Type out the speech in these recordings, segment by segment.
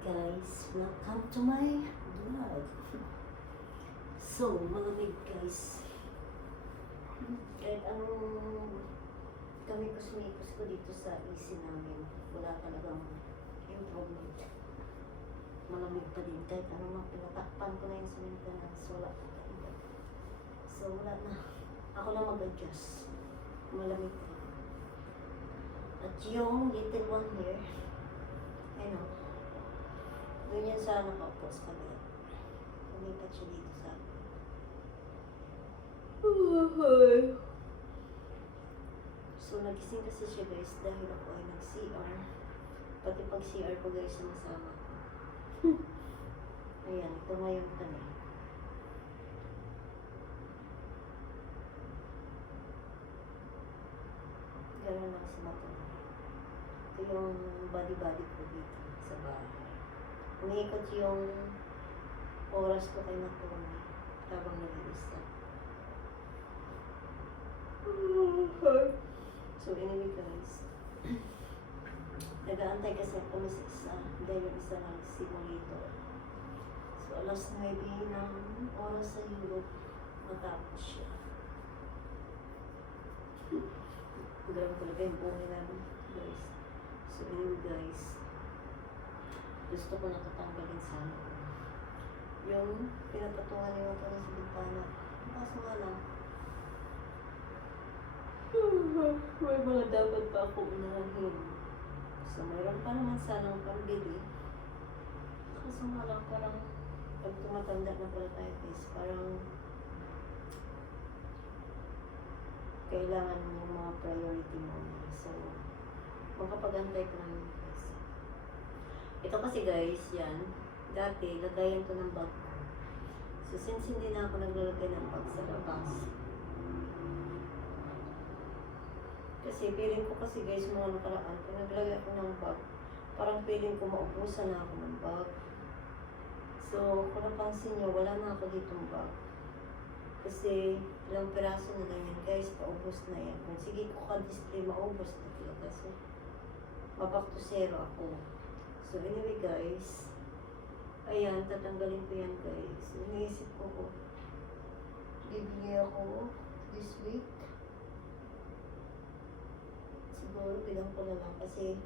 guys, welcome to my vlog. So, malamig guys. Kahit anong kami kusmikos ko dito sa AC namin, wala talagang improvement. Malamig pa din kahit anong pinatakpan ko na yung maintenance, wala pa talaga. So, wala na. Ako na mag-adjust. Malamig pa rin. At yung little one here, ano, doon yan sa nakaupo sa kabila. Lumipat siya dito sa akin. So, nagising kasi siya guys dahil ako ay nag-CR. Pati pag CR ko guys, sumasama ko. Ayan, ito ngayon kami. Gano'n lang si Matong. Ito yung body-body ko dito sa bahay. Umiikot yung oras ko kay Matong habang nag-iisa. So anyway guys, nag-aantay kasi ako sa isa dahil yung isa ng simulator. So alas 9 ng oras sa Europe, matapos siya. Ganun talaga yung buhay namin guys. So anyway guys, gusto ko nakatanggalin sana yung pinapatungan niyo ako sa bintana. Kaso nga lang, may mga dapat pa ako unahin. So mayroon pa naman sanang pambili. Kaso nga lang parang pag tumatanda na pala tayo guys, parang kailangan yung mga priority muna. So magkapag-antay ko lang guys. Ito kasi guys, yan. Dati, lagayan to ng bag ko. So, since hindi na ako naglalagay ng bag sa labas, kasi feeling ko kasi guys, mga nakaraan, kung naglagay ako ng bag, parang feeling ko maubusan na ako ng bag. So, kung napansin nyo, wala na ako ditong bag. Kasi, ilang piraso na lang yan guys, paubos na yan. Kung sige ko ka-display, maubos na talaga. So, maback to zero ako. So, anyway guys, ayan, tatanggalin ko yan guys. Iniisip ko bibili ako this week. Siguro bilang ko na lang kasi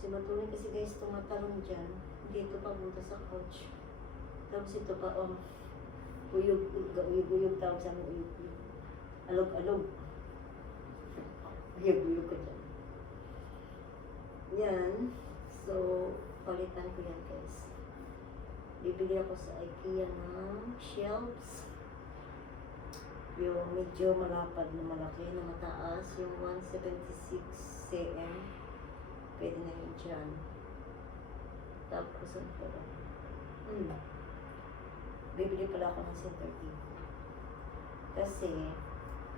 si Matulin kasi guys tumatalon dyan. Dito papunta sa couch. Tapos ito pa, uyog tawag sa mga uyog. Alog. Uyog ka dyan. Yan. So, palitan ko yan guys. Bibili ako sa IKEA ng shelves. Yung medyo malapad na malaki na mataas. Yung 176 cm. Pwede na yun dyan. Tapos ano pa ba? Bibili pala ako ng center table. Kasi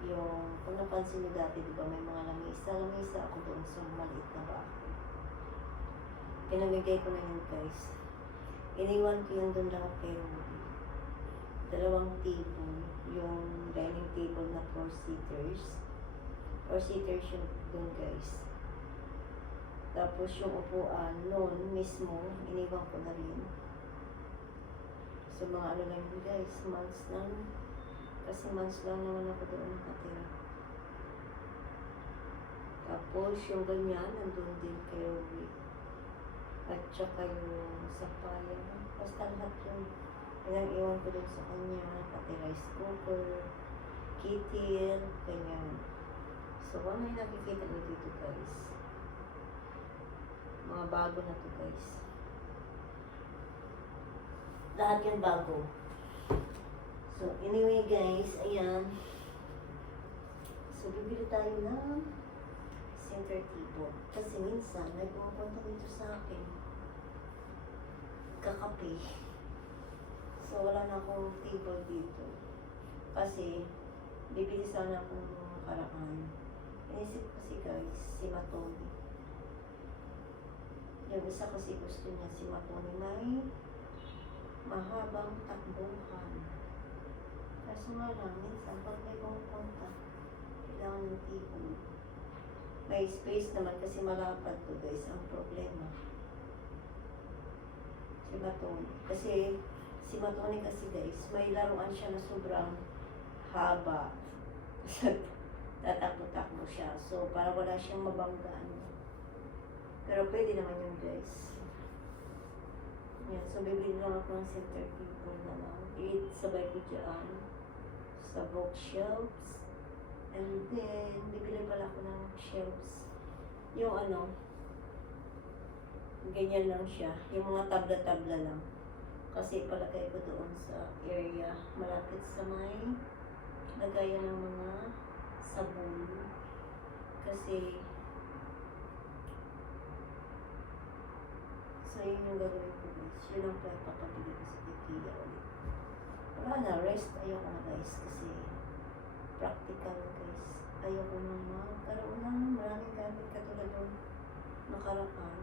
yung kung napansin nyo dati, di ba may mga lamisa ako doon sa maliit na bahay. Pinamigay ko na yun guys. Iniwan ko yun doon lahat kayo. Dalawang table. Yung dining table na 4-seaters. 4-seaters yun doon guys. Tapos yung upuan noon mismo, iniwan ko na rin. So mga ano lang yun guys, months lang. Kasi months lang naman ako doon nakatira. Tapos yung ganyan, nandun din kayo at saka yung sapaya. Basta lahat yung iwan ko dun sa kanya. Pati rice cooker, kettle, ganyan. So, ano yung nakikita nyo dito guys? Mga bago na to guys. Lahat yan bago. So, anyway guys, ayan. So, bibili tayo ng center table. Kasi minsan, may pumunta dito sa akin. Kakape. So, wala na akong table dito. Kasi, bibili sana akong karaan. Inisip kasi guys, si Matoni. Yung isa kasi gusto niya si Matoni may mahabang takbuhan. Kaso nga lang, minsan, pag may pumunta, kailangan ng table. May space naman kasi malapad to guys, ang problema. Si Matoni. Kasi, si Matoni kasi guys, may laruan siya na sobrang haba. Tatakbo-takbo siya. So, para wala siyang mabanggaan. Pero pwede naman yun guys. Yan. So, bibili lang ako ng center table na lang. Sabay ko dyan. Sa bookshelves. And then, bibili pala ako ng shelves. Yung ano, ganyan lang siya. Yung mga tabla-tabla lang. Kasi palagay ko doon sa area. Malapit sa may lagayan ng mga sabon. Kasi, so yun yung gagawin ko guys. Yun ang papabili ko sa IKEA ulit. Wala na, rest. Ayoko na guys. Kasi, practical guys. Ayoko nang magkaroon ng maraming gamit katulad ng nakaraan.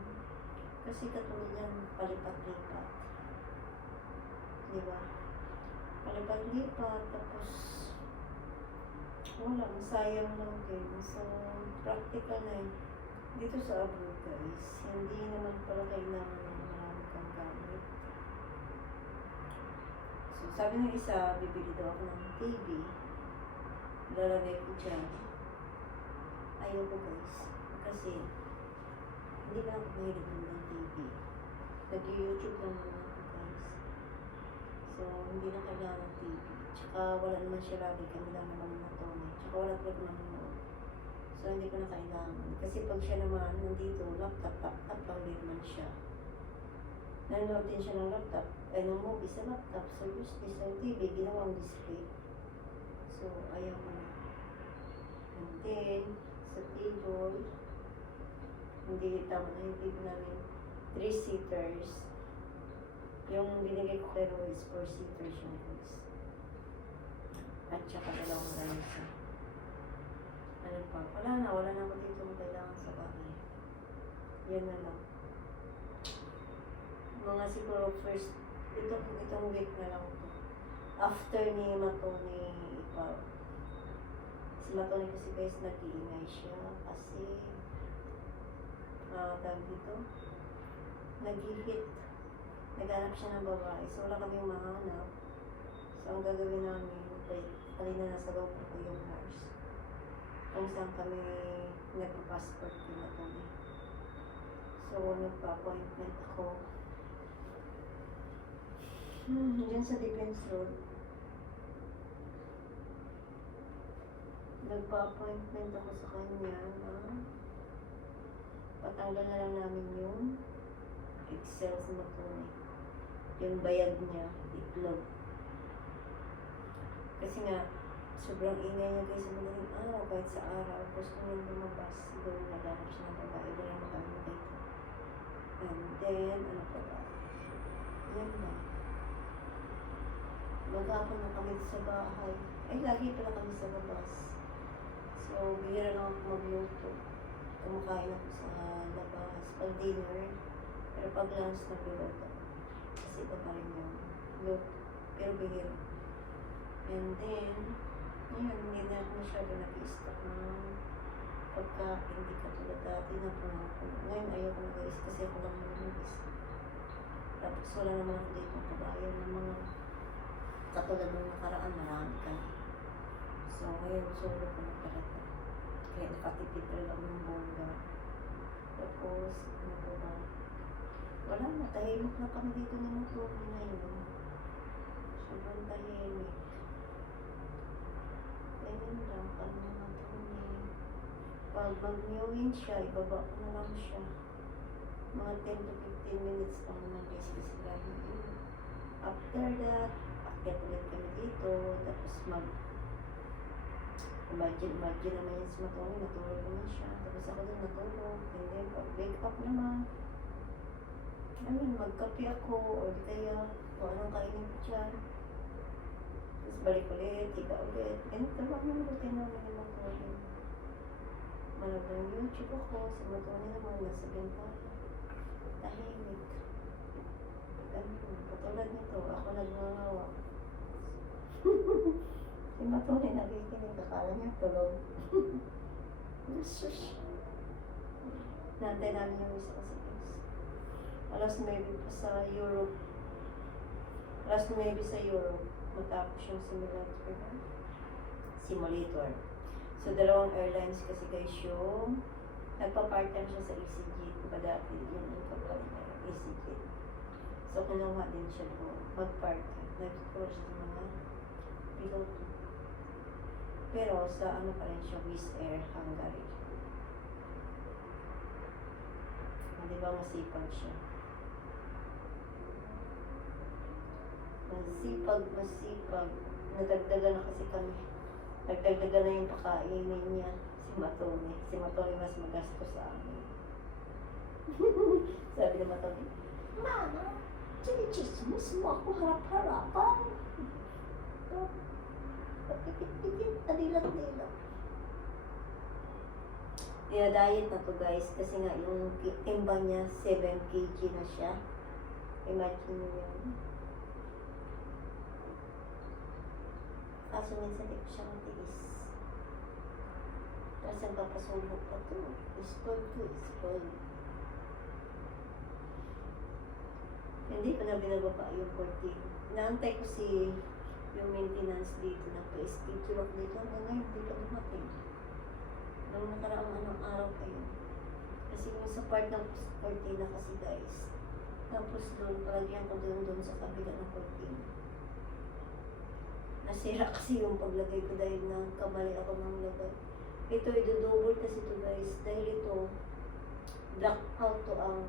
Kasi katulad yan, palipat-lipat. Diba? Palipat-lipat, tapos wala, sayang lang din. So, practical na yun. Dito sa abroad guys, hindi naman pala kailangan ng marami kang gamit. So, sabi ng isa, bibili daw ako ng TV. Lalagay ko dyan. Ayoko guys. Kasi, hindi na ako mahilig ng TV. Nag-YouTube lang naman ako guys. So, hindi na kailangan ng TV. Tsaka wala naman siya lagi. Kami lang naman natone. Tsaka wala talaga nanonood. So, hindi ko na kailangan. Kasi pag siya naman nandito, laptop lang din naman siya. Nanonood din siya ng laptop. Ay, ng movie sa laptop. So, useless sa TV. Ginawang display. So, ayaw ko na. And then, sa table, hindi tama na yung table namin. 3-seaters. Yung binigay ko pero is 4-seaters yung guys. At saka dalawang ransa. Ano pa? Wala na ako dito kailangan sa bahay. Yan na lang. Mga siguro first, itong week na lang ito. After ni Matoni, si Matoni kasi guys, nag-iingay siya kasi tawag dito, nag-hit, naghanap siya ng babae. So, wala kaming mahanap. So, ang gagawin namin, kanina nasa loob ko yung nurse. Kung saan kami nagpa-passport kay Matoni. So, nagpa-appointment ako. Diyan sa Defense Road. Nagpa-appointment ako sa kanya na patanggal na lang namin yung Excel sa Matoni. Yung bayag niya, itlog. Kasi nga, sobrang ingay niya guys sa madaling araw, kahit sa araw. Gusto niya lumabas, siguro naghanap siya ng babae, doon lang makamit dito. And then, ano pa ba? Yan na. Maghapon na kami sa bahay. Ay, lagi pala kami sa labas. So, bihira lang ako magluto. Kumakain ako sa labas. Pag dinner, pero pag lunch nagluluto. Kasi iba pa rin yung luto. Pero bihira. And then, ngayon, hindi na ako masyado nag-i-stock ng pagkain. Hindi katulad dati na pumapun. Ngayon, ayoko na guys kasi ako lang mag-i-stock. Tapos wala naman ako dito kabayan ng mga katulad ng nakaraan, marami ka. So, ngayon, solo ko na talaga. Kaya nakatipid talaga ng bongga. Tapos, ano ba ba? Wala na, tahimik na kami dito ni Matoni ngayon. Sobrang tahimik. Ayun lang, kami na Matoni. Pag mag-viewing siya, ibaba ko na lang siya. Mga 10 to 15 minutes lang naman guys sila. After that, akyat ulit kami dito, tapos imagine naman yan si Matoni, natulog naman siya, tapos ako din natulog, and then pag wake up naman, ayun, magkape ako, o di kaya, kung anong kainin ko dyan, tapos balik ulit, higa ulit, and talagang yung routine namin ni Matoni. Manood ng YouTube ako, si Matoni naman, nasa bintana, tahimik. Ganun, katulad nito, ako nagmamawa. Si Matoni nakikinig, akala niya tulog. Sus. Nantay namin yung isa kasi guys. Alam Alas 9 pa sa Europe. Alas 9 sa Europe. Matapos yung simulator. So, dalawang airlines kasi guys yung nagpa-part-time siya sa EasyJet. Diba dati yun yung kapal niya, EasyJet. So, kinuha din siya doon. Mag-part-time. Nagtuturo siya sa mga piloto. Pero sa ano pa rin siya, Wizz Air Hungary. Di ba masipag siya? Masipag. Nadagdagan na kasi kami. Nagdagdagan na yung pakainin niya. Si Matone mas magastos sa amin. Sabi ni Matone, Mama, chinichismis mo ako harap-harapan. Pikit-pikit, adilat-dilat. Diet na to guys kasi nga yung timbang niya 7 kg na siya. Imagine mo yun. Kaso minsan di ko siya matiis. Tapos ang papasulok pa to. Spoiled. Hindi pa na binababa yung 14. Naantay ko si yung maintenance dito na pa-schedule ako dito. Ngayon, hindi ka dumating. Nung nakaraang araw kayo. Kasi yung sa part ng cortina kasi guys. Tapos doon, palagyan ko doon sa kabila ng cortina. Nasira kasi yung paglagay ko dahil kamali ako ng lagay. Ito, idudouble kasi ito guys. Dahil ito, blackout to ang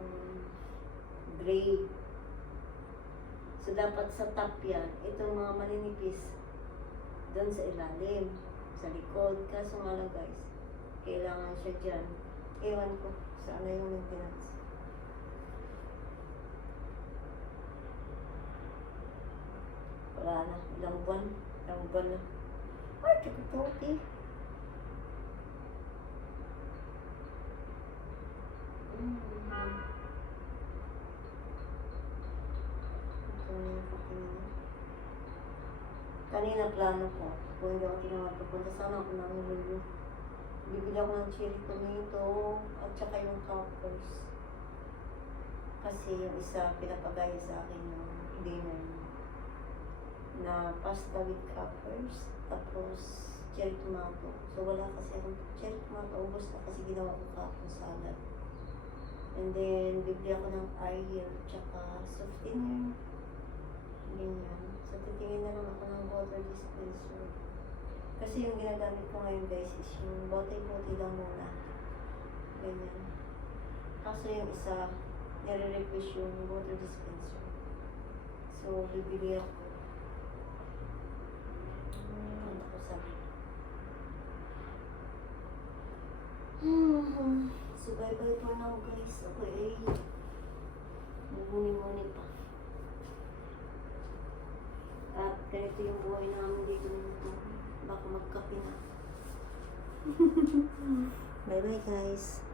gray. So, dapat sa top yan. Itong mga maninipis doon sa ilalim, sa likod. Kaso nga lang guys, kailangan siya dyan. Ewan ko, saan na yung maintenance. Wala na, ilang buwan na. Ay, tikutoki. Kanina plano ko, kung hindi ako tinawag pupunta, sana ako namin lulu. Bibili ako ng cherry tomato at saka yung capers. Kasi yung isa pinapagaya sa akin yung dinner na pasta with capers, tapos cherry tomato. So wala kasi akong cherry tomato, ubos na kasi ginawa ko kapon salad. And then, bibili ako ng Ariel, tsaka softener. Ganyan. So, titingin na lang ako ng water dispenser. Kasi yung ginagamit ko ngayon guys is yung bote-bote lang muna. Ganyan. Kaso yung isa, nire-request yung water dispenser. So, bibili ako. Ano ko sabi? So, bye-bye for now guys. Ako ay muni-muni pa. At ganito yung buhay namin dito nito. Baka magkape na. Bye-bye guys.